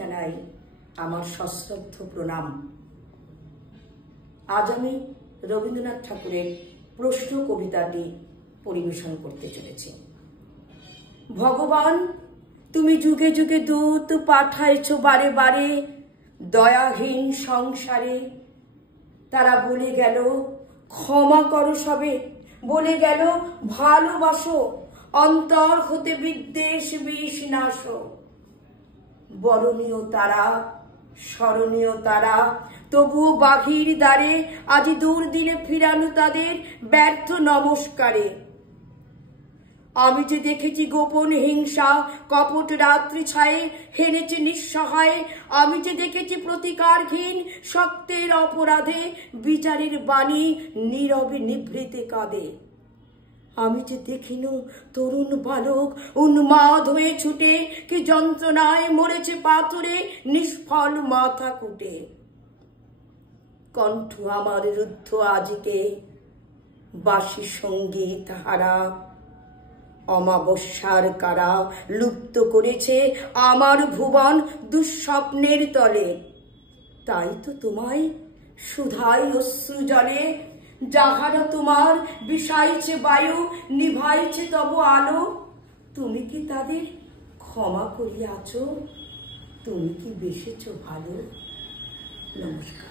জানাই আমার সশ্রদ্ধ প্রণাম। আজ আমি রবীন্দ্রনাথ ঠাকুরের প্রশ্ন কবিতাটি পরিবেশন করতে চলেছি। ভগবান, তুমি যুগে যুগে দূত পাঠাইছ বারে বারে দয়াহীন সংসারে। তারা বলে গেল ক্ষমা করো সবে, বলে গেল ভালোবাসো, অন্তর হতে বিদ্বেষ বিষ নাশ। বরণীয় তারা, স্মরণীয় তারা, তবুও বাঘির দ্বারে আজি দূর দিলে ফিরানো তাদের ব্যর্থ নমস্কারে। আমি যে দেখেছি গোপন হিংসা কপট রাত্রি ছায়ে হেনেছে নিঃসহায়। আমি যে দেখেছি প্রতিকারহীন শক্তের অপরাধে বিচারের বাণী নীরবে নিভৃতে কাঁদে। আমি যে দেখিন তরুণ বালক উন্মাদ হয়ে ছুটে কি যন্ত্রণায় মরেছে পাথরে নিষ্ফল মাথা কুটে। কণ্ঠ আমার রুদ্ধ আজিকে বাসি সঙ্গীত হারা। অমাবস্যার কারা লুপ্ত করেছে আমার ভুবন দুঃস্বপ্নের তলে। তাই তো তোমায় সুধাই অশ্রু জলে, যাহারা তোমার বিষাইছে বায়ু নিভাইছে তব আলো। তুমি কি তাদের ক্ষমা করিয়াছ? তুমি কি বেসেছ ভালো? নমস্কার।